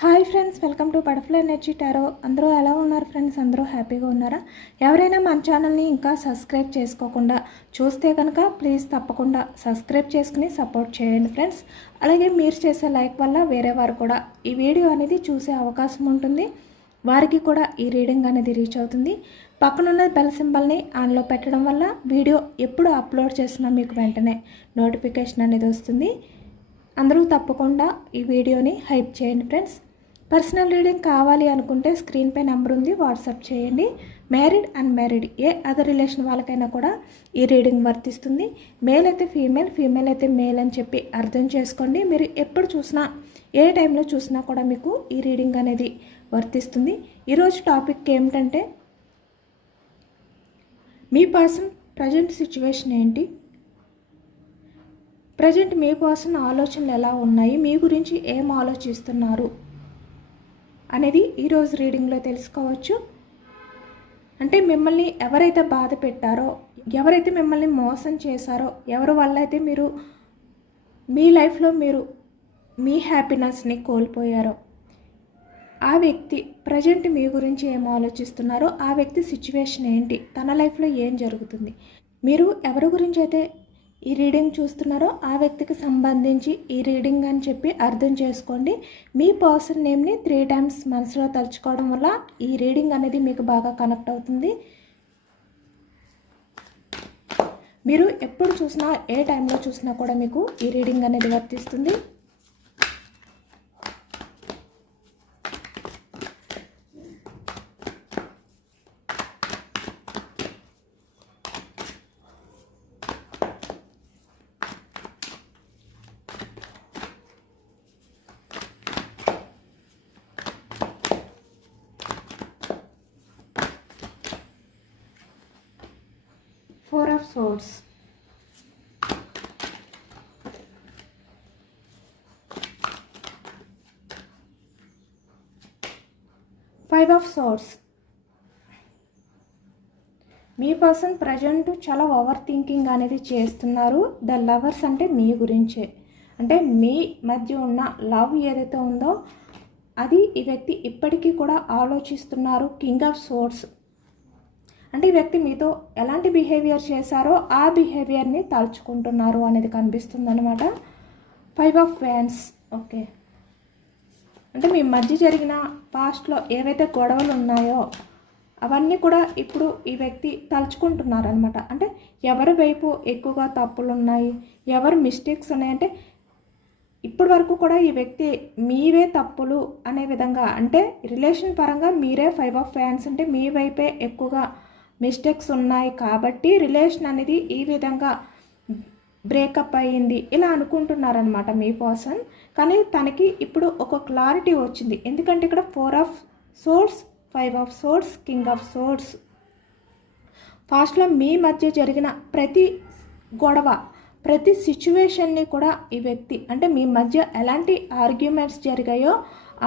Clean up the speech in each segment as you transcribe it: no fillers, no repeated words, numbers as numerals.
Hi friends, welcome to butterfly energy tarot. అందరూ ఎలా ఉన్నారు ఫ్రెండ్స్? అందరూ హ్యాపీగా ఉన్నారా? ఎవరైనా మన ఛానల్ని ఇంకా సబ్స్క్రైబ్ చేసుకోకుండా చూస్తే కనుక ప్లీజ్ తప్పకుండా సబ్స్క్రైబ్ చేసుకుని సపోర్ట్ చేయండి ఫ్రెండ్స్. అలాగే మీరు చేసే లైక్ వల్ల వేరే వారు కూడా ఈ వీడియో అనేది చూసే అవకాశం ఉంటుంది, వారికి కూడా ఈ రీడింగ్ అనేది రీచ్ అవుతుంది. పక్కనున్న బెల్ సింబల్ని ఆన్లో పెట్టడం వల్ల వీడియో ఎప్పుడు అప్లోడ్ చేసినా మీకు వెంటనే నోటిఫికేషన్ అనేది వస్తుంది. అందరూ తప్పకుండా ఈ వీడియోని హైప్ చేయండి ఫ్రెండ్స్. పర్సనల్ రీడింగ్ కావాలి అనుకుంటే స్క్రీన్పై నెంబర్ ఉంది, వాట్సాప్ చేయండి. మ్యారీడ్ అన్మ్యారీడ్ ఏ అదర్ రిలేషన్ వాళ్ళకైనా కూడా ఈ రీడింగ్ వర్తిస్తుంది. మేల్ అయితే ఫీమేల్, ఫీమేల్ అయితే మేల్ అని చెప్పి అర్థం చేసుకోండి. మీరు ఎప్పుడు చూసినా ఏ టైంలో చూసినా కూడా మీకు ఈ రీడింగ్ అనేది వర్తిస్తుంది. ఈరోజు టాపిక్ ఏమిటంటే మీ పర్సన్ ప్రజెంట్ సిచ్యువేషన్ ఏంటి, ప్రజెంట్ మీ పర్సన్ ఆలోచనలు ఎలా ఉన్నాయి, మీ గురించి ఏం ఆలోచిస్తున్నారు అనేది ఈరోజు రీడింగ్లో తెలుసుకోవచ్చు. అంటే మిమ్మల్ని ఎవరైతే బాధ పెట్టారో, ఎవరైతే మిమ్మల్ని మోసం చేశారో, ఎవరి వల్ల అయితే మీరు మీ లైఫ్లో మీరు మీ హ్యాపీనెస్ని కోల్పోయారో ఆ వ్యక్తి ప్రజెంట్ మీ గురించి ఏం ఆలోచిస్తున్నారో, ఆ వ్యక్తి సిచ్యువేషన్ ఏంటి, తన లైఫ్లో ఏం జరుగుతుంది, మీరు ఎవరి గురించి అయితే ఈ రీడింగ్ చూస్తున్నారో ఆ వ్యక్తికి సంబంధించి ఈ రీడింగ్ అని చెప్పి అర్థం చేసుకోండి. మీ పర్సన్ నేమ్ని 3 times మనసులో తలుచుకోవడం వల్ల ఈ రీడింగ్ అనేది మీకు బాగా కనెక్ట్ అవుతుంది. మీరు ఎప్పుడు చూసినా ఏ టైంలో చూసినా కూడా మీకు ఈ రీడింగ్ అనేది వర్తిస్తుంది. Four of Swords, Five of Swords. Me person present చాలా ఓవర్ థింకింగ్ అనేది చేస్తున్నారు. ద లవర్స్ అంటే మీ గురించే, అంటే మీ మధ్య ఉన్న లవ్ ఏదైతే ఉందో అది ఈ వ్యక్తి ఇప్పటికీ కూడా ఆలోచిస్తున్నారు. కింగ్ ఆఫ్ సోర్డ్స్ అంటే ఈ వ్యక్తి మీతో ఎలాంటి బిహేవియర్ చేశారో ఆ బిహేవియర్ని తలుచుకుంటున్నారు అనేది కనిపిస్తుంది అనమాట. 5 of Wands. ఓకే, అంటే మీ మధ్య జరిగిన పాస్ట్లో ఏవైతే గొడవలు ఉన్నాయో అవన్నీ కూడా ఇప్పుడు ఈ వ్యక్తి తలుచుకుంటున్నారు అనమాట. అంటే ఎవరి వైపు ఎక్కువగా తప్పులు ఉన్నాయి, ఎవరు మిస్టేక్స్ ఉన్నాయంటే ఇప్పటి వరకు కూడా ఈ వ్యక్తి మీవే తప్పులు అనే విధంగా, అంటే రిలేషన్ పరంగా మీరే 5 of Wands అంటే మీ వైపే ఎక్కువగా మిస్టేక్స్ ఉన్నాయి కాబట్టి రిలేషన్ అనేది ఈ విధంగా బ్రేకప్ అయ్యింది ఇలా అనుకుంటున్నారనమాట మీ పర్సన్. కానీ తనకి ఇప్పుడు ఒక క్లారిటీ వచ్చింది, ఎందుకంటే ఇక్కడ 4 of Swords, 5 of Swords, king of swords. ఫాస్ట్లో మీ మధ్య జరిగిన ప్రతి గొడవ, ప్రతి సిచ్యువేషన్ని కూడా ఈ వ్యక్తి, అంటే మీ మధ్య ఎలాంటి ఆర్గ్యుమెంట్స్ జరిగాయో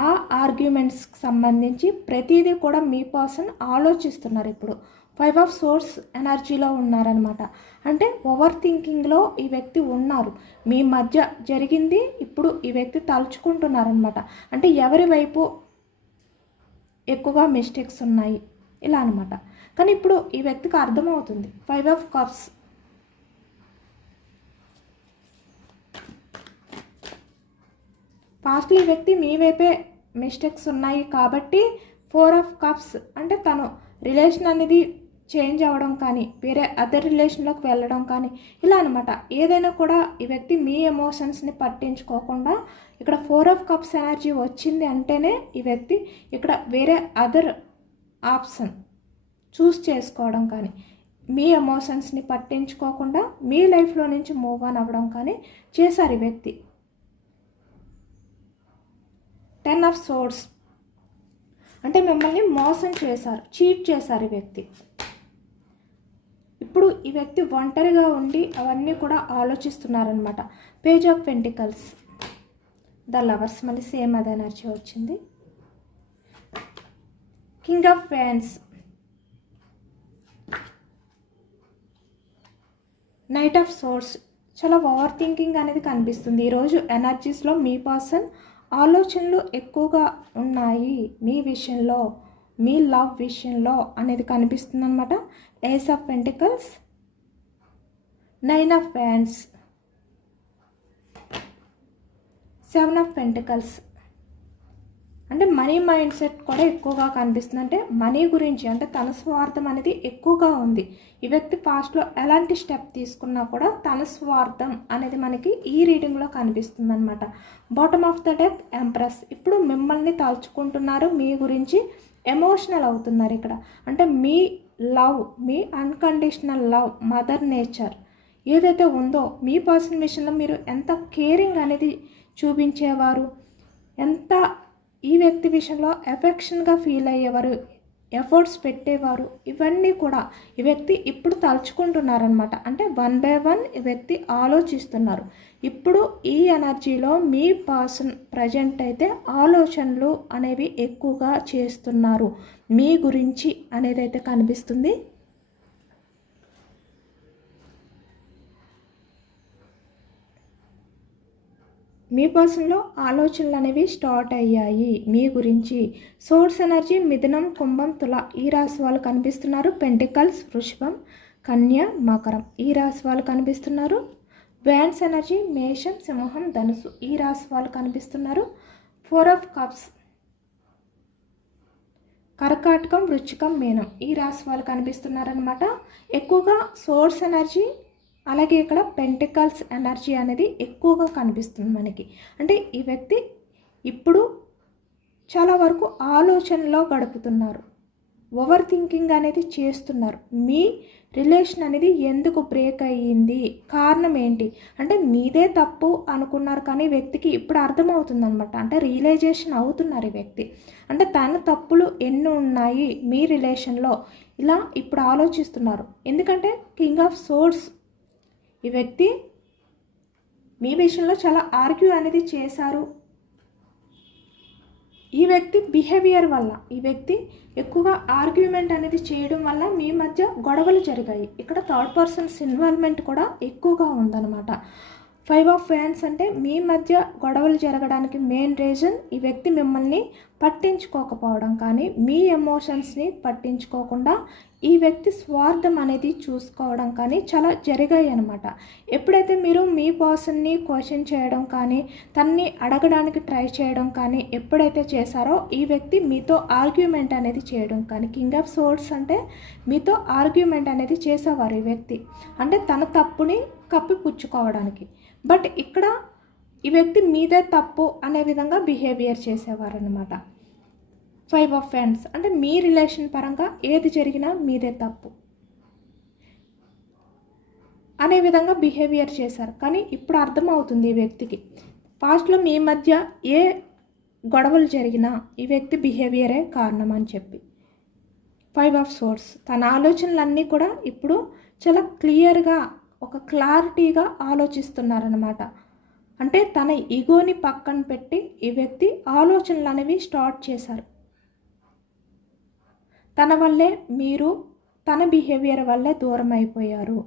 ఆ ఆర్గ్యుమెంట్స్కి సంబంధించి ప్రతిదీ కూడా మీ పర్సన్ ఆలోచిస్తున్నారు. ఇప్పుడు 5 of Swords ఎనర్జీలో ఉన్నారనమాట. అంటే ఓవర్ థింకింగ్లో ఈ వ్యక్తి ఉన్నారు. మీ మధ్య జరిగింది ఇప్పుడు ఈ వ్యక్తి తలుచుకుంటున్నారనమాట. అంటే ఎవరి వైపు ఎక్కువగా మిస్టేక్స్ ఉన్నాయి ఇలా అనమాట. కానీ ఇప్పుడు ఈ వ్యక్తికి అర్థమవుతుంది. 5 of Cups, పాస్ట్లో ఈ వ్యక్తి మీ వైపే మిస్టేక్స్ ఉన్నాయి కాబట్టి 4 of Cups అంటే తను రిలేషన్ అనేది చేంజ్ అవ్వడం కానీ, వేరే అదర్ రిలేషన్లోకి వెళ్ళడం కానీ ఇలా అనమాట. ఏదైనా కూడా ఈ వ్యక్తి మీ ఎమోషన్స్ని పట్టించుకోకుండా ఇక్కడ 4 of Cups ఎనర్జీ వచ్చింది అంటేనే ఈ వ్యక్తి ఇక్కడ వేరే అదర్ ఆప్షన్ చూస్ చేసుకోవడం కానీ, మీ ఎమోషన్స్ని పట్టించుకోకుండా మీ లైఫ్లో నుంచి మూవ్ ఆన్ అవ్వడం కానీ చేశారు ఈ వ్యక్తి. 10 of Swords అంటే మిమ్మల్ని మోసం చేశారు, చీట్ చేశారు ఈ వ్యక్తి. ఇప్పుడు ఈ వ్యక్తి ఒంటరిగా ఉండి అవన్నీ కూడా ఆలోచిస్తున్నారనమాట. Page of pentacles, the lovers, మళ్ళీ సేమ్ అదే ఎనర్జీ వచ్చింది. King of wands, knight of swords. చాలా ఓవర్ థింకింగ్ అనేది కనిపిస్తుంది ఈరోజు ఎనర్జీస్లో. మీ పర్సన్ ఆలోచనలు ఎక్కువగా ఉన్నాయి మీ విషయంలో, మీ లవ్ విషయంలో అనేది కనిపిస్తుంది అనమాట. Ace of pentacles, 9 of wands, 7 of pentacles. అంటే మనీ మైండ్ సెట్ కూడా ఎక్కువగా కనిపిస్తుంది. అంటే మనీ గురించి, అంటే తన స్వార్థం అనేది ఎక్కువగా ఉంది. ఈ వ్యక్తి పాస్ట్లో ఎలాంటి స్టెప్ తీసుకున్నా కూడా తన స్వార్థం అనేది మనకి ఈ రీడింగ్లో కనిపిస్తుంది అనమాట. Bottom of the deck, empress. ఇప్పుడు మిమ్మల్ని తలుచుకుంటున్నారు, మీ గురించి ఎమోషనల్ అవుతున్నారు ఇక్కడ. అంటే మీ లవ్, మీ అన్కండిషనల్ లవ్, మదర్ నేచర్ ఏదైతే ఉందో మీ పర్సన్ విషయంలో మీరు ఎంత కేరింగ్ అనేది చూపించేవారు, ఎంత ఈ వ్యక్తి విషయంలో ఎఫెక్షన్గా ఫీల్ అయ్యేవారు, ఎఫర్ట్స్ పెట్టేవారు, ఇవన్నీ కూడా ఈ వ్యక్తి ఇప్పుడు తలుచుకుంటున్నారనమాట. అంటే 1 by 1 ఈ వ్యక్తి ఆలోచిస్తున్నారు. ఇప్పుడు ఈ ఎనర్జీలో మీ పర్సన్ ప్రజెంట్ అయితే ఆలోచనలు అనేవి ఎక్కువగా చేస్తున్నారు మీ గురించి అనేది అయితే కనిపిస్తుంది. మీ పర్సన్లో ఆలోచనలు అనేవి స్టార్ట్ అయ్యాయి మీ గురించి. సోర్స్ ఎనర్జీ, మిథునం, కుంభం, తుల ఈ రాశి వాళ్ళు కనిపిస్తున్నారు. పెంటికల్స్, వృషభం, కన్య, మకరం ఈ రాశి వాళ్ళు కనిపిస్తున్నారు. వ్యాన్స్ ఎనర్జీ, మేషం, సింహం, ధనుసు ఈ రాశి వాళ్ళు కనిపిస్తున్నారు. 4 ఆఫ్ కప్స్, కర్కాటకం, వృశ్చికం, మీనం ఈ రాశి వాళ్ళు కనిపిస్తున్నారనమాట. ఎక్కువగా సోర్స్ ఎనర్జీ, అలాగే ఇక్కడ పెంటికల్స్ ఎనర్జీ అనేది ఎక్కువగా కనిపిస్తుంది మనకి. అంటే ఈ వ్యక్తి ఇప్పుడు చాలా వరకు ఆలోచనలో గడుపుతున్నారు, ఓవర్ థింకింగ్ అనేది చేస్తున్నారు. మీ రిలేషన్ అనేది ఎందుకు బ్రేక్ అయ్యింది, కారణం ఏంటి, అంటే మీదే తప్పు అనుకున్నారు, కానీ వ్యక్తికి ఇప్పుడు అర్థమవుతుంది అనమాట. అంటే రియలైజేషన్ అవుతున్నారు ఈ వ్యక్తి. అంటే తన తప్పులు ఎన్ని ఉన్నాయి మీ రిలేషన్లో, ఇలా ఇప్పుడు ఆలోచిస్తున్నారు. ఎందుకంటే కింగ్ ఆఫ్ సోర్స్ ఈ వ్యక్తి మీ విషయంలో చాలా ఆర్గ్యూ అనేది చేశారు. ఈ వ్యక్తి బిహేవియర్ వల్ల, ఈ వ్యక్తి ఎక్కువగా ఆర్గ్యుమెంట్ అనేది చేయడం వల్ల మీ మధ్య గొడవలు జరిగాయి. ఇక్కడ థర్డ్ పర్సన్స్ ఇన్వాల్వ్మెంట్ కూడా ఎక్కువగా ఉందన్నమాట. 5 ఆఫ్ వ్యాండ్స్ అంటే మీ మధ్య గొడవలు జరగడానికి మెయిన్ రీజన్ ఈ వ్యక్తి మిమ్మల్ని పట్టించుకోకపోవడం, కానీ మీ ఎమోషన్స్ని పట్టించుకోకుండా ఈ వ్యక్తి స్వార్థం అనేది చూసుకోవడం కానీ చాలా జరిగాయి అనమాట. ఎప్పుడైతే మీరు మీ పర్సన్ని క్వశ్చన్ చేయడం కానీ, తన్ని అడగడానికి ట్రై చేయడం కానీ ఎప్పుడైతే చేశారో ఈ వ్యక్తి మీతో ఆర్గ్యుమెంట్ అనేది చేయడం కానీ, కింగ్ ఆఫ్ సోర్డ్స్ అంటే మీతో ఆర్గ్యుమెంట్ అనేది చేసేవారు ఈ వ్యక్తి, అంటే తన తప్పుని కప్పిపుచ్చుకోవడానికి. బట్ ఇక్కడ ఈ వ్యక్తి మీదే తప్పు అనే విధంగా బిహేవియర్ చేసేవారు అనమాట. 5 ఆఫ్ వ్యాండ్స్ అంటే మీ రిలేషన్ పరంగా ఏది జరిగినా మీదే తప్పు అనే విధంగా బిహేవియర్ చేశారు. కానీ ఇప్పుడు అర్థమవుతుంది ఈ వ్యక్తికి, పాస్ట్లో మీ మధ్య ఏ గొడవలు జరిగినా ఈ వ్యక్తి బిహేవియరే కారణం అని చెప్పి. 5 ఆఫ్ సోర్డ్స్ తన ఆలోచనలన్నీ కూడా ఇప్పుడు చాలా క్లియర్గా, ఒక క్లారిటీగా ఆలోచిస్తున్నారనమాట. అంటే తన ఈగోని పక్కన పెట్టి ఈ వ్యక్తి ఆలోచనలు అనేవి స్టార్ట్ చేశారు. తన వల్లే మీరు, తన బిహేవియర్ వల్లే దూరం అయిపోయారు,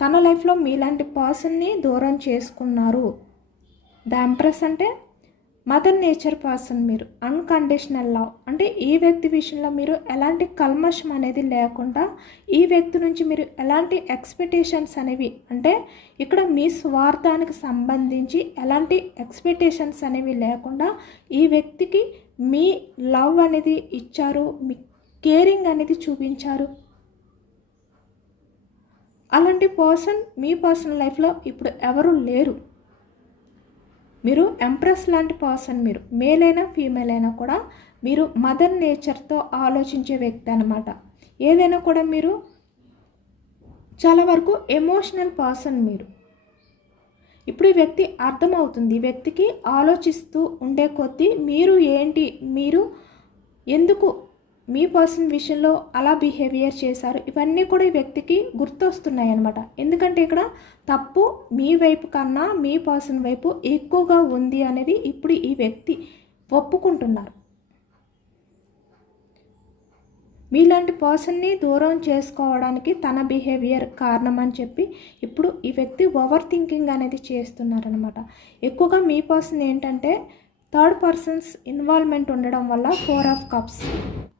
తన లైఫ్లో మీలాంటి పర్సన్ని దూరం చేసుకున్నారు. ద ఎంప్రెస్ అంటే మదర్ నేచర్ పర్సన్, మీరు అన్కండిషనల్ లవ్, అంటే ఈ వ్యక్తి విషయంలో మీరు ఎలాంటి కల్మషం అనేది లేకుండా, ఈ వ్యక్తి నుంచి మీరు ఎలాంటి ఎక్స్పెక్టేషన్స్ అనేవి, అంటే ఇక్కడ మీ స్వార్థానికి సంబంధించి ఎలాంటి ఎక్స్పెక్టేషన్స్ అనేవి లేకుండా ఈ వ్యక్తికి మీ లవ్ అనేది ఇచ్చారు, మీ కేరింగ్ అనేది చూపించారు. అలాంటి పర్సన్ మీ పర్సనల్ లైఫ్లో ఇప్పుడు ఎవరు లేరు. మీరు ఎంప్రెస్ లాంటి పర్సన్, మీరు మేల్ అయినా ఫీమేల్ అయినా కూడా మీరు మదర్ నేచర్తో ఆలోచించే వ్యక్తి అనమాట. ఏదైనా కూడా మీరు చాలా వరకు ఎమోషనల్ పర్సన్ మీరు. ఇప్పుడు ఈ వ్యక్తి అర్థమవుతుంది, ఈ వ్యక్తికి ఆలోచిస్తూ ఉండే కొద్దీ మీరు ఏంటి, మీరు ఎందుకు మీ పర్సన్ విషయంలో అలా బిహేవియర్ చేశారు, ఇవన్నీ కూడా ఈ వ్యక్తికి గుర్తొస్తున్నాయి అన్నమాట. ఎందుకంటే ఇక్కడ తప్పు మీ వైపు కన్నా మీ పర్సన్ వైపు ఎక్కువగా ఉంది అనేది ఇప్పుడు ఈ వ్యక్తి ఒప్పుకుంటున్నారు. మీలాంటి పర్సన్ని దూరం చేసుకోవడానికి తన బిహేవియర్ కారణం అని చెప్పి ఇప్పుడు ఈ వ్యక్తి ఓవర్ థింకింగ్ అనేది చేస్తున్నారనమాట. ఎక్కువగా మీ పర్సన్ ఏంటంటే థర్డ్ పర్సన్స్ ఇన్వాల్వ్మెంట్ ఉండడం వల్ల 4 of cups.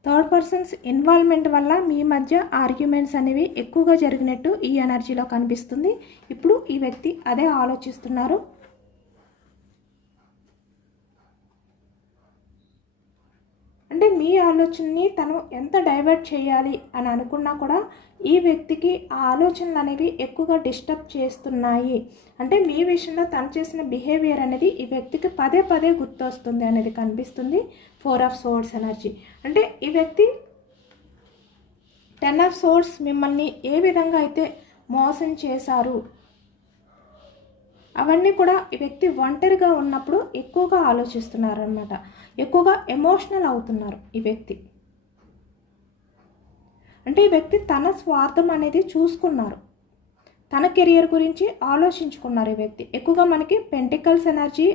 Third persons involvement వల్ల మీ మధ్య ఆర్గ్యుమెంట్స్ అనేవి ఎక్కువగా జరిగినట్టు ఈ ఎనర్జీలో కనిపిస్తుంది. ఇప్పుడు ఈ వ్యక్తి అదే ఆలోచిస్తున్నారు. అంటే మీ ఆలోచనని తను ఎంత డైవర్ట్ చేయాలి అని అనుకున్నా కూడా ఈ వ్యక్తికి ఆ ఆలోచనలు అనేవి ఎక్కువగా డిస్టర్బ్ చేస్తున్నాయి. అంటే మీ విషయంలో తను చేసిన బిహేవియర్ అనేది ఈ వ్యక్తికి పదే పదే గుర్తొస్తుంది అనేది కనిపిస్తుంది. 4 ఆఫ్ సోర్డ్స్ ఎనర్జీ. అంటే ఈ వ్యక్తి 10 ఆఫ్ సోర్డ్స్ మిమ్మల్ని ఏ విధంగా అయితే మోసం చేశారు అవన్నీ కూడా ఈ వ్యక్తి ఒంటరిగా ఉన్నప్పుడు ఎక్కువగా ఆలోచిస్తున్నారు అన్నమాట. ఎక్కువగా ఎమోషనల్ అవుతున్నారు ఈ వ్యక్తి. అంటే ఈ వ్యక్తి తన స్వార్థం అనేది చూసుకున్నారు, తన కెరియర్ గురించి ఆలోచించుకున్నారు. ఈ వ్యక్తి ఎక్కువగా మనకి పెంటికల్స్ ఎనర్జీ,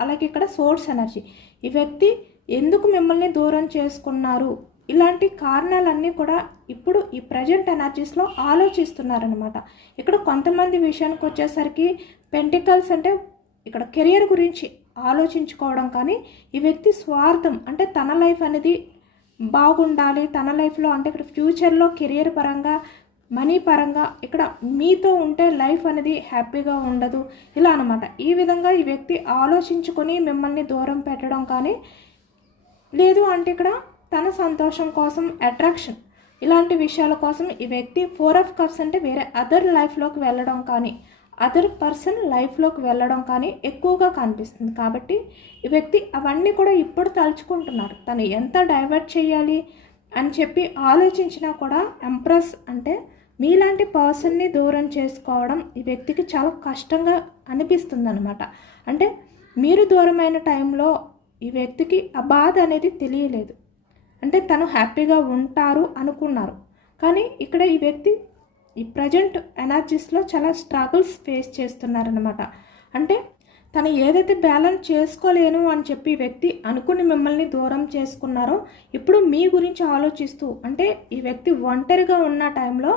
అలాగే ఇక్కడ సోర్స్ ఎనర్జీ. ఈ వ్యక్తి ఎందుకు మిమ్మల్ని దూరం చేసుకున్నారు, ఇలాంటి కారణాలన్నీ కూడా ఇప్పుడు ఈ ప్రజెంట్ ఎనర్జీస్లో ఆలోచిస్తున్నారనమాట. ఇక్కడ కొంతమంది విషయానికి వచ్చేసరికి పెంటికల్స్ అంటే ఇక్కడ కెరియర్ గురించి ఆలోచించుకోవడం, కానీ ఈ వ్యక్తి స్వార్థం అంటే తన లైఫ్ అనేది బాగుండాలి, తన లైఫ్లో అంటే ఇక్కడ ఫ్యూచర్లో కెరియర్ పరంగా మనీ పరంగా ఇక్కడ మీతో ఉంటే లైఫ్ అనేది హ్యాపీగా ఉండదు ఇలా అనమాట. ఈ విధంగా ఈ వ్యక్తి ఆలోచించుకొని మిమ్మల్ని దూరం పెట్టడం, కానీ లేదు అంటే ఇక్కడ తన సంతోషం కోసం అట్రాక్షన్ ఇలాంటి విషయాల కోసం ఈ వ్యక్తి 4 ఆఫ్ కప్స్ అంటే వేరే అదర్ లైఫ్లోకి వెళ్ళడం కానీ అదర్ పర్సన్ లైఫ్లోకి వెళ్ళడం కానీ ఎక్కువగా కనిపిస్తుంది. కాబట్టి ఈ వ్యక్తి అవన్నీ కూడా ఇప్పుడు తలుచుకుంటున్నారు. తను ఎంత డైవర్ట్ చేయాలి అని చెప్పి ఆలోచించినా కూడా ఎంప్రెస్ అంటే మీలాంటి పర్సన్ని దూరం చేసుకోవడం ఈ వ్యక్తికి చాలా కష్టంగా అనిపిస్తుంది అనమాట. అంటే మీరు దూరమైన టైంలో ఈ వ్యక్తికి ఆ బాధ అనేది తెలియలేదు. అంటే తను హ్యాపీగా ఉంటారు అనుకున్నారు, కానీ ఇక్కడ ఈ వ్యక్తి ఈ ప్రజెంట్ ఎనర్జీస్లో చాలా స్ట్రగుల్స్ ఫేస్ చేస్తున్నారనమాట. అంటే తను ఏదైతే బ్యాలెన్స్ చేసుకోలేను అని చెప్పి వ్యక్తి అనుకుని మిమ్మల్ని దూరం చేసుకున్నారో ఇప్పుడు మీ గురించి ఆలోచిస్తూ, అంటే ఈ వ్యక్తి ఒంటరిగా ఉన్న టైంలో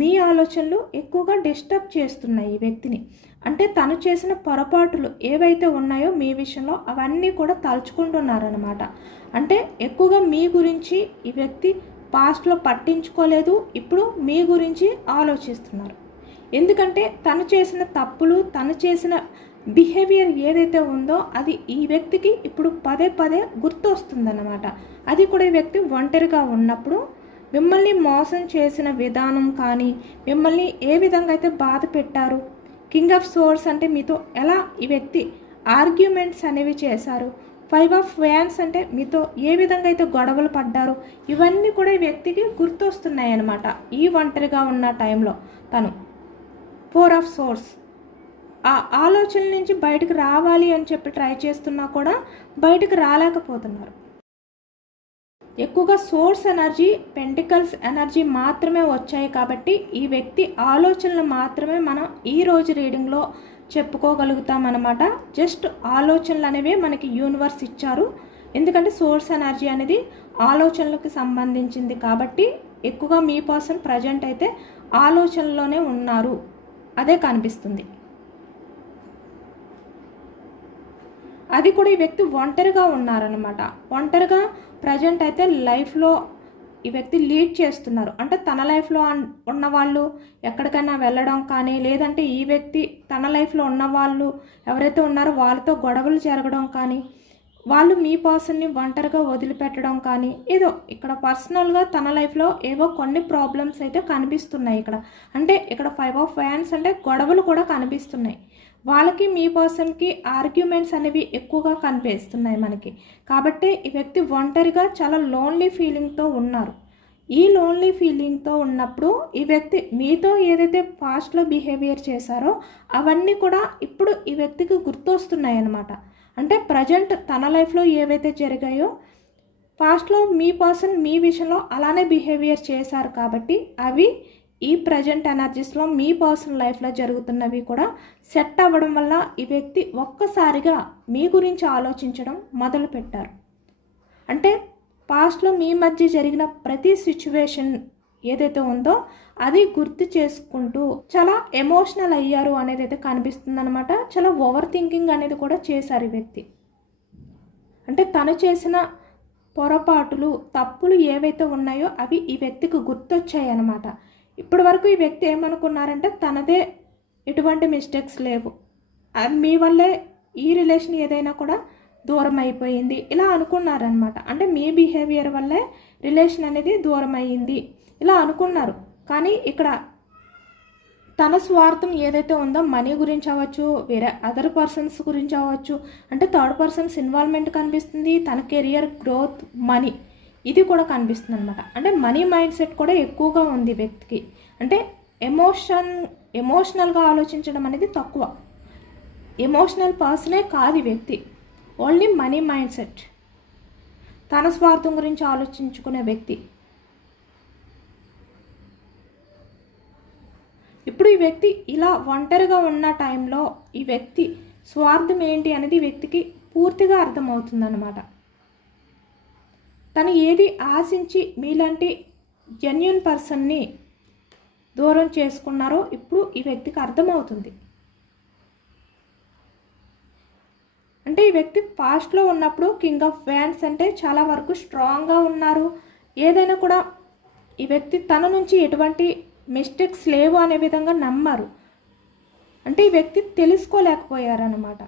మీ ఆలోచనలు ఎక్కువగా డిస్టర్బ్ చేస్తున్నాయి ఈ వ్యక్తిని. అంటే తను చేసిన పొరపాటులు ఏవైతే ఉన్నాయో మీ విషయంలో అవన్నీ కూడా తలుచుకుంటున్నారనమాట. అంటే ఎక్కువగా మీ గురించి ఈ వ్యక్తి పాస్ట్లో పట్టించుకోలేదు, ఇప్పుడు మీ గురించి ఆలోచిస్తున్నారు. ఎందుకంటే తను చేసిన తప్పులు, తను చేసిన బిహేవియర్ ఏదైతే ఉందో అది ఈ వ్యక్తికి ఇప్పుడు పదే పదే గుర్తొస్తుందన్నమాట. అది కూడా ఈ వ్యక్తి ఒంటరిగా ఉన్నప్పుడు మిమ్మల్ని మోసం చేసిన విధానం కానీ, మిమ్మల్ని ఏ విధంగా అయితే బాధ పెట్టారు, కింగ్ ఆఫ్ సోర్డ్స్ అంటే మీతో ఎలా ఈ వ్యక్తి ఆర్గ్యుమెంట్స్ అనేవి చేశారు, 5 ఆఫ్ వ్యాన్స్ అంటే మీతో ఏ విధంగా అయితే గొడవలు పడ్డారు, ఇవన్నీ కూడా ఈ వ్యక్తికి గుర్తొస్తున్నాయి అన్నమాట. ఈ ఒంటరిగా ఉన్న టైంలో తను 4 ఆఫ్ సోర్డ్స్ ఆ ఆలోచన నుంచి బయటకు రావాలి అని చెప్పి ట్రై చేస్తున్నా కూడా బయటకు రాలేకపోతున్నారు. ఎక్కువగా సోర్స్ ఎనర్జీ, పెంటికల్స్ ఎనర్జీ మాత్రమే వచ్చాయి. కాబట్టి ఈ వ్యక్తి ఆలోచనలు మాత్రమే మనం ఈరోజు రీడింగ్లో చెప్పుకోగలుగుతామన్నమాట. జస్ట్ ఆలోచనలు అనేవి మనకి యూనివర్స్ ఇచ్చారు. ఎందుకంటే సోర్స్ ఎనర్జీ అనేది ఆలోచనలకు సంబంధించింది కాబట్టి ఎక్కువగా మీ పర్సన్ ప్రజెంట్ అయితే ఆలోచనలోనే ఉన్నారు, అదే కనిపిస్తుంది. అది కూడా ఈ వ్యక్తి ఒంటరిగా ఉన్నారనమాట. ఒంటరిగా ప్రజెంట్ అయితే లైఫ్లో ఈ వ్యక్తి లీడ్ చేస్తున్నారు. అంటే తన లైఫ్లో ఉన్న వాళ్ళు ఎక్కడికైనా వెళ్ళడం కానీ, లేదంటే ఈ వ్యక్తి తన లైఫ్లో ఉన్న వాళ్ళు ఎవరైతే ఉన్నారో వాళ్ళతో గొడవలు జరగడం కానీ, వాళ్ళు మీ పర్సన్ని ఒంటరిగా వదిలిపెట్టడం కానీ, ఏదో ఇక్కడ పర్సనల్గా తన లైఫ్లో ఏవో కొన్ని ప్రాబ్లమ్స్ అయితే కనిపిస్తున్నాయి ఇక్కడ. అంటే ఇక్కడ 5 ఆఫ్ వ్యాన్స్ అంటే గొడవలు కూడా కనిపిస్తున్నాయి. వాళ్ళకి మీ పర్సన్కి ఆర్గ్యుమెంట్స్ అనేవి ఎక్కువగా కనిపిస్తున్నాయి మనకి. కాబట్టి ఈ వ్యక్తి ఒంటరిగా చాలా లోన్లీ ఫీలింగ్తో ఉన్నారు. ఈ లోన్లీ ఫీలింగ్తో ఉన్నప్పుడు ఈ వ్యక్తి మీతో ఏదైతే పాస్ట్లో బిహేవియర్ చేశారో అవన్నీ కూడా ఇప్పుడు ఈ వ్యక్తికి గుర్తొస్తున్నాయి అన్నమాట. అంటే ప్రజెంట్ తన లైఫ్లో ఏవైతే జరిగాయో పాస్ట్లో మీ పర్సన్ మీ విషయంలో అలానే బిహేవియర్ చేశారు. కాబట్టి అవి ఈ ప్రజెంట్ ఎనర్జీస్లో మీ పర్సనల్ లైఫ్లో జరుగుతున్నవి కూడా సెట్ అవ్వడం వల్ల ఈ వ్యక్తి ఒక్కసారిగా మీ గురించి ఆలోచించడం మొదలుపెట్టారు. అంటే పాస్ట్లో మీ మధ్య జరిగిన ప్రతి సిచ్యువేషన్ ఏదైతే ఉందో అది గుర్తు చేసుకుంటూ చాలా ఎమోషనల్ అయ్యారు అనేది అయితే కనిపిస్తుంది అనమాట. చాలా ఓవర్ థింకింగ్ అనేది కూడా చేశారు ఈ వ్యక్తి. అంటే తను చేసిన పొరపాటులు తప్పులు ఏవైతే ఉన్నాయో అవి ఈ వ్యక్తికి గుర్తొచ్చాయి అన్నమాట. ఇప్పటి వరకు ఈ వ్యక్తి ఏమనుకున్నారంటే తనదే ఎటువంటి మిస్టేక్స్ లేవు, మీ వల్లే ఈ రిలేషన్ ఏదైనా కూడా దూరం అయిపోయింది ఇలా అనుకున్నారనమాట. అంటే మీ బిహేవియర్ వల్లే రిలేషన్ అనేది దూరం అయ్యింది ఇలా అనుకున్నారు. కానీ ఇక్కడ తన స్వార్థం ఏదైతే ఉందో మనీ గురించి అవ్వచ్చు, వేరే అదర్ పర్సన్స్ గురించి అవ్వచ్చు, అంటే థర్డ్ పర్సన్స్ ఇన్వాల్వ్మెంట్ కనిపిస్తుంది, తన కెరియర్ గ్రోత్ మనీ ఇది కూడా కనిపిస్తుంది అనమాట. అంటే మనీ మైండ్ సెట్ కూడా ఎక్కువగా ఉంది వ్యక్తికి. అంటే ఎమోషనల్గా ఆలోచించడం అనేది తక్కువ. ఎమోషనల్ పర్సనే కాదు వ్యక్తి, ఓన్లీ మనీ మైండ్ సెట్, తన స్వార్థం గురించి ఆలోచించుకునే వ్యక్తి. ఇప్పుడు ఈ వ్యక్తి ఇలా ఒంటరిగా ఉన్న టైంలో ఈ వ్యక్తి స్వార్థం ఏంటి అనేది వ్యక్తికి పూర్తిగా అర్థమవుతుందన్నమాట. తను ఏది ఆశించి మీలాంటి జెన్యూన్ పర్సన్ని దూరం చేసుకున్నారో ఇప్పుడు ఈ వ్యక్తికి అర్థమవుతుంది. అంటే ఈ వ్యక్తి పాస్ట్లో ఉన్నప్పుడు కింగ్ ఆఫ్ వ్యాండ్స్ అంటే చాలా వరకు స్ట్రాంగ్గా ఉన్నారు. ఏదైనా కూడా ఈ వ్యక్తి తన నుంచి ఎటువంటి మిస్టేక్స్ లేవు అనే విధంగా నమ్మారు. అంటే ఈ వ్యక్తి తెలుసుకోలేకపోయారన్నమాట.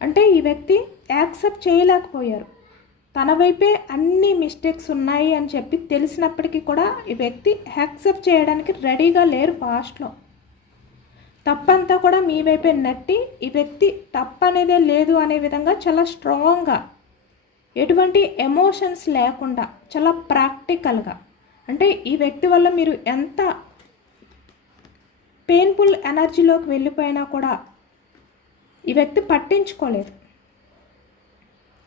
అంటే ఈ వ్యక్తి యాక్సెప్ట్ చేయలేకపోయారు. తన వైపే అన్ని మిస్టేక్స్ ఉన్నాయి అని చెప్పి తెలిసినప్పటికీ కూడా ఈ వ్యక్తి యాక్సెప్ట్ చేయడానికి రెడీగా లేరు. పాస్ట్లో తప్పంతా కూడా మీ వైపే నెట్టి ఈ వ్యక్తి తప్పు అనేదే లేదు అనే విధంగా చాలా స్ట్రాంగ్గా, ఎటువంటి ఎమోషన్స్ లేకుండా చాలా ప్రాక్టికల్గా, అంటే ఈ వ్యక్తి వల్ల మీరు ఎంత పెయిన్ఫుల్ ఎనర్జీలోకి వెళ్ళిపోయినా కూడా ఈ వ్యక్తి పట్టించుకోలేదు.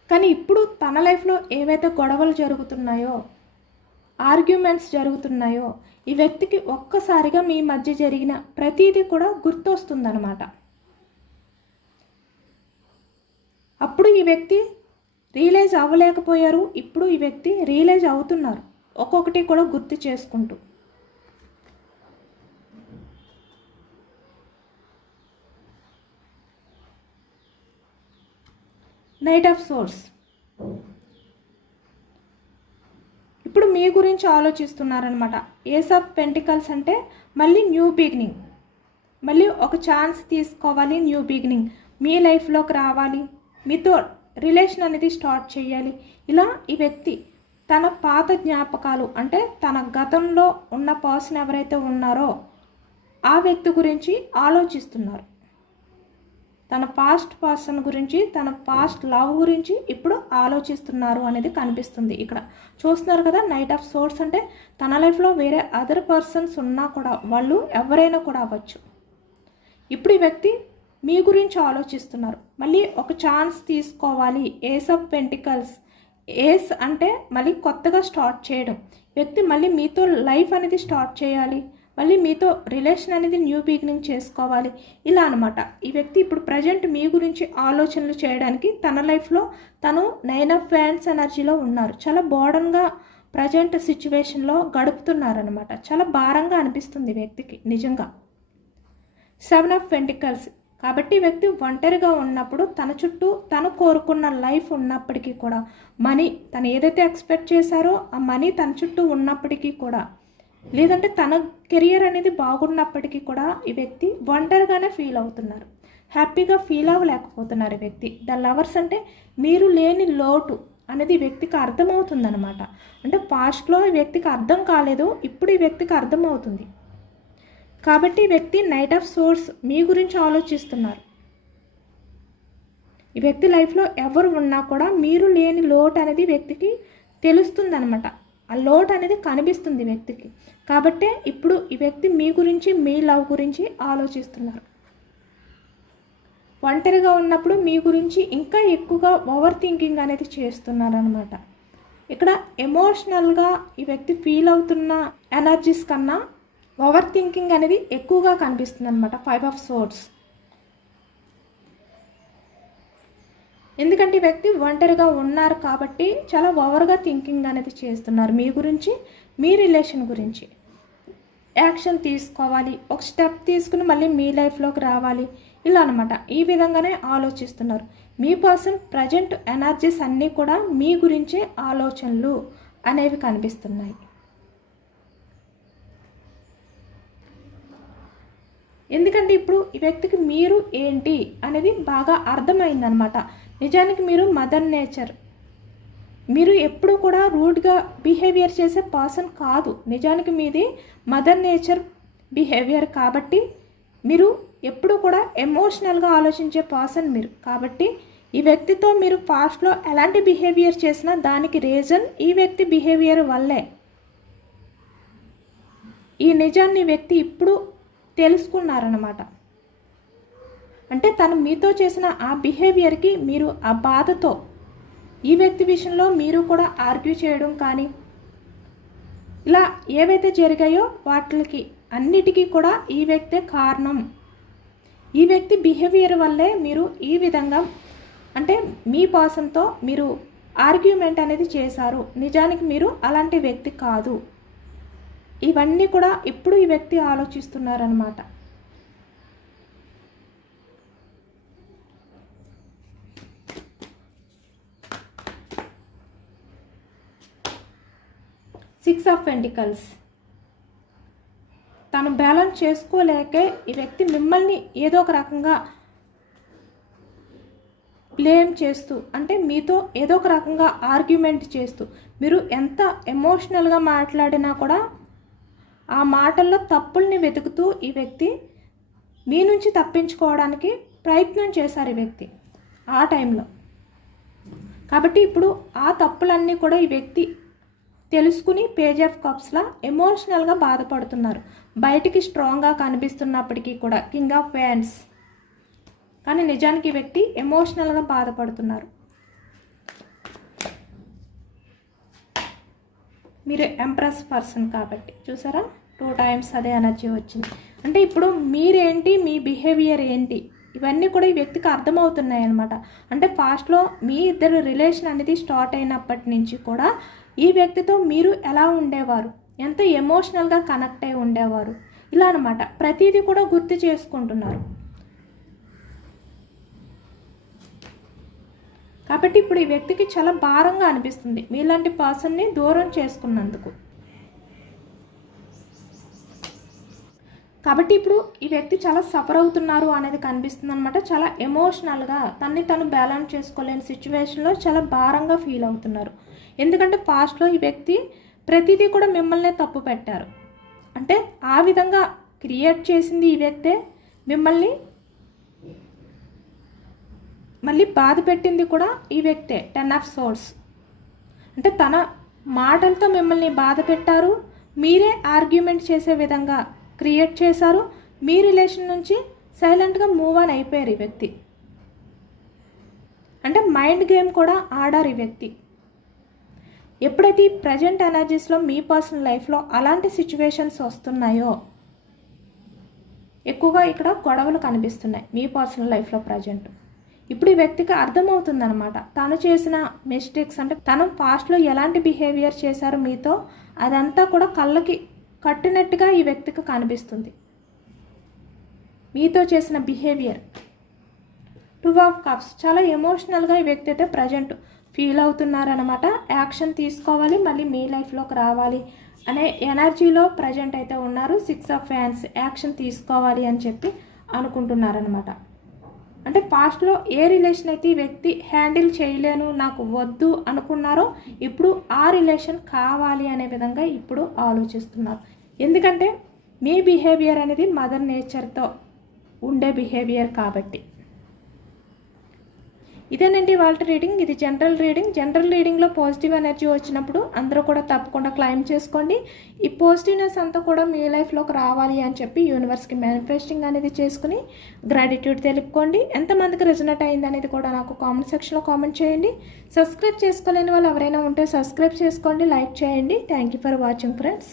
కానీ ఇప్పుడు తన లైఫ్లో ఏవైతే గొడవలు జరుగుతున్నాయో, ఆర్గ్యుమెంట్స్ జరుగుతున్నాయో ఈ వ్యక్తికి ఒక్కసారిగా మీ మధ్య జరిగిన ప్రతిదీ కూడా గుర్తొస్తుందన్నమాట. అప్పుడు ఈ వ్యక్తి రియలైజ్ అవ్వలేకపోయారు, ఇప్పుడు ఈ వ్యక్తి రియలైజ్ అవుతున్నారు, ఒక్కొక్కటి కూడా గుర్తు చేసుకుంటూ. నైట్ ఆఫ్ సోర్స్ ఇప్పుడు మీ గురించి ఆలోచిస్తున్నారనమాట. ఏస్ ఆఫ్ పెంటికల్స్ అంటే మళ్ళీ న్యూ బిగినింగ్, మళ్ళీ ఒక ఛాన్స్ తీసుకోవాలి, న్యూ బిగినింగ్ మీ లైఫ్లోకి రావాలి, మీతో రిలేషన్ అనేది స్టార్ట్ చేయాలి. ఇలా ఈ వ్యక్తి తన పాత జ్ఞాపకాలు, అంటే తన గతంలో ఉన్న పర్సన్ ఎవరైతే ఉన్నారో ఆ వ్యక్తి గురించి ఆలోచిస్తున్నారు. తన పాస్ట్ పర్సన్ గురించి, తన పాస్ట్ లవ్ గురించి ఇప్పుడు ఆలోచిస్తున్నారు అనేది కనిపిస్తుంది. ఇక్కడ చూస్తున్నారు కదా, నైట్ ఆఫ్ సోర్స్ అంటే తన లైఫ్లో వేరే అదర్ పర్సన్స్ ఉన్నా కూడా, వాళ్ళు ఎవరైనా కూడా అవ్వచ్చు. ఇప్పుడు ఈ వ్యక్తి మీ గురించి ఆలోచిస్తున్నారు, మళ్ళీ ఒక ఛాన్స్ తీసుకోవాలి. ఏస్ ఆఫ్ పెంటికల్స్, ఏస్ అంటే మళ్ళీ కొత్తగా స్టార్ట్ చేయడం, వ్యక్తి మళ్ళీ మీతో లైఫ్ అనేది స్టార్ట్ చేయాలి, మళ్ళీ మీతో రిలేషన్ అనేది న్యూ బిగినింగ్ చేసుకోవాలి, ఇలా అనమాట. ఈ వ్యక్తి ఇప్పుడు ప్రజెంట్ మీ గురించి ఆలోచనలు చేయడానికి తన లైఫ్లో తను 9 ఆఫ్ వ్యాండ్స్ ఎనర్జీలో ఉన్నారు. చాలా బోర్డన్గా ప్రజెంట్ సిచ్యువేషన్లో గడుపుతున్నారనమాట. చాలా భారంగా అనిపిస్తుంది వ్యక్తికి నిజంగా. 7 ఆఫ్ పెంటికల్స్ కాబట్టి వ్యక్తి ఒంటరిగా ఉన్నప్పుడు తన చుట్టూ తను కోరుకున్న లైఫ్ ఉన్నప్పటికీ కూడా, మనీ తను ఏదైతే ఎక్స్పెక్ట్ చేశారో ఆ మనీ తన చుట్టూ ఉన్నప్పటికీ కూడా, లేదంటే తన కెరియర్ అనేది బాగున్నప్పటికీ కూడా ఈ వ్యక్తి ఒంటరిగానే ఫీల్ అవుతున్నారు, హ్యాపీగా ఫీల్ అవ్వలేకపోతున్నారు. ఈ వ్యక్తి ద లవర్స్ అంటే మీరు లేని లోటు అనేది వ్యక్తికి అర్థమవుతుందన్నమాట. అంటే పాస్ట్లో ఈ వ్యక్తికి అర్థం కాలేదు, ఇప్పుడు ఈ వ్యక్తికి అర్థమవుతుంది. కాబట్టి ఈ వ్యక్తి నైట్ ఆఫ్ సోర్స్ మీ గురించి ఆలోచిస్తున్నారు. ఈ వ్యక్తి లైఫ్లో ఎవరు ఉన్నా కూడా మీరు లేని లోటు అనేది వ్యక్తికి తెలుస్తుంది అనమాట. ఆ లోటు అనేది కనిపిస్తుంది వ్యక్తికి. కాబట్టే ఇప్పుడు ఈ వ్యక్తి మీ గురించి, మీ లవ్ గురించి ఆలోచిస్తున్నారు. ఒంటరిగా ఉన్నప్పుడు మీ గురించి ఇంకా ఎక్కువగా ఓవర్ థింకింగ్ అనేది చేస్తున్నారు అనమాట. ఇక్కడ ఎమోషనల్గా ఈ వ్యక్తి ఫీల్ అవుతున్న ఎనర్జీస్ కన్నా ఓవర్ థింకింగ్ అనేది ఎక్కువగా కనిపిస్తుంది అనమాట. 5 ఆఫ్ సోర్స్ ఎందుకంటే ఈ వ్యక్తి ఒంటరిగా ఉన్నారు కాబట్టి చాలా ఓవర్గా థింకింగ్ అనేది చేస్తున్నారు మీ గురించి, మీ రిలేషన్ గురించి. యాక్షన్ తీసుకోవాలి, ఒక స్టెప్ తీసుకుని మళ్ళీ మీ లైఫ్లోకి రావాలి, ఇలా అనమాట. ఈ విధంగానే ఆలోచిస్తున్నారు. మీ పర్సన్ ప్రజెంట్ ఎనర్జీస్ అన్నీ కూడా మీ గురించే ఆలోచనలు అనేవి కనిపిస్తున్నాయి. ఎందుకంటే ఇప్పుడు ఈ వ్యక్తికి మీరు ఏంటి అనేది బాగా అర్థమైందనమాట. నిజానికి మీరు మదర్ నేచర్, మీరు ఎప్పుడు కూడా రూడ్గా బిహేవియర్ చేసే పర్సన్ కాదు. నిజానికి మీది మదర్ నేచర్ బిహేవియర్ కాబట్టి మీరు ఎప్పుడు కూడా ఎమోషనల్గా ఆలోచించే పర్సన్ మీరు. కాబట్టి ఈ వ్యక్తితో మీరు పాస్ట్లో ఎలాంటి బిహేవియర్ చేసినా దానికి రీజన్ ఈ వ్యక్తి బిహేవియర్ వల్లే. ఈ నిజాన్ని వ్యక్తి ఇప్పుడు తెలుసుకున్నారన్నమాట. అంటే తను మీతో చేసిన ఆ బిహేవియర్కి మీరు ఆ బాధతో ఈ వ్యక్తి విషయంలో మీరు కూడా ఆర్గ్యూ చేయడం కానీ ఇలా ఏవైతే జరిగాయో వాటికి అన్నిటికీ కూడా ఈ వ్యక్తే కారణం. ఈ వ్యక్తి బిహేవియర్ వల్లే మీరు ఈ విధంగా అంటే మీ పర్సన్తో మీరు ఆర్గ్యుమెంట్ అనేది చేశారు. నిజానికి మీరు అలాంటి వ్యక్తి కాదు. ఇవన్నీ కూడా ఇప్పుడు ఈ వ్యక్తి ఆలోచిస్తున్నారన్నమాట. Six of pentacles. తను బ్యాలెన్స్ చేసుకోలేకే ఈ వ్యక్తి మిమ్మల్ని ఏదో ఒక రకంగా బ్లేమ్ చేస్తూ అంటే మీతో ఏదో ఒక రకంగా ఆర్గ్యుమెంట్ చేస్తూ మీరు ఎంత ఎమోషనల్గా మాట్లాడినా కూడా ఆ మాటల్లో తప్పుల్ని వెతుకుతూ ఈ వ్యక్తి మీ నుంచి తప్పించుకోవడానికి ప్రయత్నం చేశారు ఈ వ్యక్తి ఆ టైంలో. కాబట్టి ఇప్పుడు ఆ తప్పులన్నీ కూడా ఈ వ్యక్తి తెలుసుకుని పేజ్ ఆఫ్ కప్స్లా ఎమోషనల్గా బాధపడుతున్నారు. బయటికి స్ట్రాంగ్గా కనిపిస్తున్నప్పటికీ కూడా కింగ్ ఆఫ్ వ్యాండ్స్, కానీ నిజానికి ఈ వ్యక్తి ఎమోషనల్గా బాధపడుతున్నారు. మీరు ఎంప్రెస్ పర్సన్ కాబట్టి చూసారా 2 times అదే ఎనర్జీ వచ్చింది. అంటే ఇప్పుడు మీరేంటి, మీ బిహేవియర్ ఏంటి, ఇవన్నీ కూడా ఈ వ్యక్తికి అర్థమవుతున్నాయి అన్నమాట. అంటే పాస్ట్లో మీ ఇద్దరు రిలేషన్ అనేది స్టార్ట్ అయినప్పటి నుంచి కూడా ఈ వ్యక్తితో మీరు ఎలా ఉండేవారు, ఎంత ఎమోషనల్గా కనెక్ట్ అయి ఉండేవారు, ఇలా అనమాట. ప్రతిదీ కూడా గుర్తు చేసుకుంటున్నారు. కాబట్టి ఇప్పుడు ఈ వ్యక్తికి చాలా భారంగా అనిపిస్తుంది మీలాంటి పర్సన్ని దూరం చేసుకున్నందుకు. కాబట్టి ఇప్పుడు ఈ వ్యక్తి చాలా సఫర్ అవుతున్నారు అనేది కనిపిస్తుంది అనమాట. చాలా ఎమోషనల్గా తన్ని తను బ్యాలెన్స్ చేసుకోలేని సిచ్యువేషన్లో చాలా భారంగా ఫీల్ అవుతున్నారు. ఎందుకంటే పాస్ట్లో ఈ వ్యక్తి ప్రతిదీ కూడా మిమ్మల్నే తప్పు పెట్టారు. అంటే ఆ విధంగా క్రియేట్ చేసింది ఈ వ్యక్తే, మిమ్మల్ని మళ్ళీ బాధ పెట్టింది కూడా ఈ వ్యక్తే. 10 of Swords. అంటే తన మాటలతో మిమ్మల్ని బాధ పెట్టారు, మీరే ఆర్గ్యుమెంట్ చేసే విధంగా క్రియేట్ చేశారు. మీ రిలేషన్ నుంచి సైలెంట్గా మూవ్ ఆన్ అయిపోయారు ఈ వ్యక్తి. అంటే మైండ్ గేమ్ కూడా ఆడారు ఈ వ్యక్తి. ఎప్పుడైతే ఈ ప్రజెంట్ ఎనర్జీస్లో మీ పర్సనల్ లైఫ్లో అలాంటి సిచ్యువేషన్స్ వస్తున్నాయో ఎక్కువగా ఇక్కడ గొడవలు కనిపిస్తున్నాయి మీ పర్సనల్ లైఫ్లో ప్రజెంట్. ఇప్పుడు ఈ వ్యక్తికి అర్థమవుతుందనమాట తను చేసిన మిస్టేక్స్, అంటే తను పాస్ట్లో ఎలాంటి బిహేవియర్ చేశారు మీతో, అదంతా కూడా కళ్ళకి కట్టినట్టుగా ఈ వ్యక్తికి కనిపిస్తుంది మీతో చేసిన బిహేవియర్. 2 of Cups. చాలా ఎమోషనల్గా ఈ వ్యక్తి అయితే ప్రజెంట్ ఫీల్ అవుతున్నారనమాట. యాక్షన్ తీసుకోవాలి, మళ్ళీ మీ లైఫ్లోకి రావాలి అనే ఎనర్జీలో ప్రజెంట్ అయితే ఉన్నారు. 6 of Wands. యాక్షన్ తీసుకోవాలి అని చెప్పి అనుకుంటున్నారనమాట. అంటే పాస్ట్లో ఏ రిలేషన్ అయితే ఈ వ్యక్తి హ్యాండిల్ చేయలేను, నాకు వద్దు అనుకున్నారో ఇప్పుడు ఆ రిలేషన్ కావాలి అనే విధంగా ఇప్పుడు ఆలోచిస్తున్నారు. ఎందుకంటే మీ బిహేవియర్ అనేది మదర్ నేచర్తో ఉండే బిహేవియర్ కాబట్టి. ఇదేనండి వాళ్ళ రీడింగ్. ఇది జనరల్ రీడింగ్. జనరల్ రీడింగ్లో పాజిటివ్ ఎనర్జీ వచ్చినప్పుడు అందరూ కూడా తప్పకుండా క్లైమ్ చేసుకోండి. ఈ పాజిటివ్నెస్ అంతా కూడా మీ లైఫ్లోకి రావాలి అని చెప్పి యూనివర్స్కి మేనిఫెస్టింగ్ అనేది చేసుకుని గ్రాటిట్యూడ్ తెలుపుకోండి. ఎంతమందికి రెజొనేట్ అయింది అనేది కూడా నాకు కామెంట్ సెక్షన్లో కామెంట్ చేయండి. సబ్స్క్రైబ్ చేసుకోలేని వాళ్ళు ఎవరైనా ఉంటే సబ్స్క్రైబ్ చేసుకోండి, లైక్ చేయండి. Thank you for watching friends.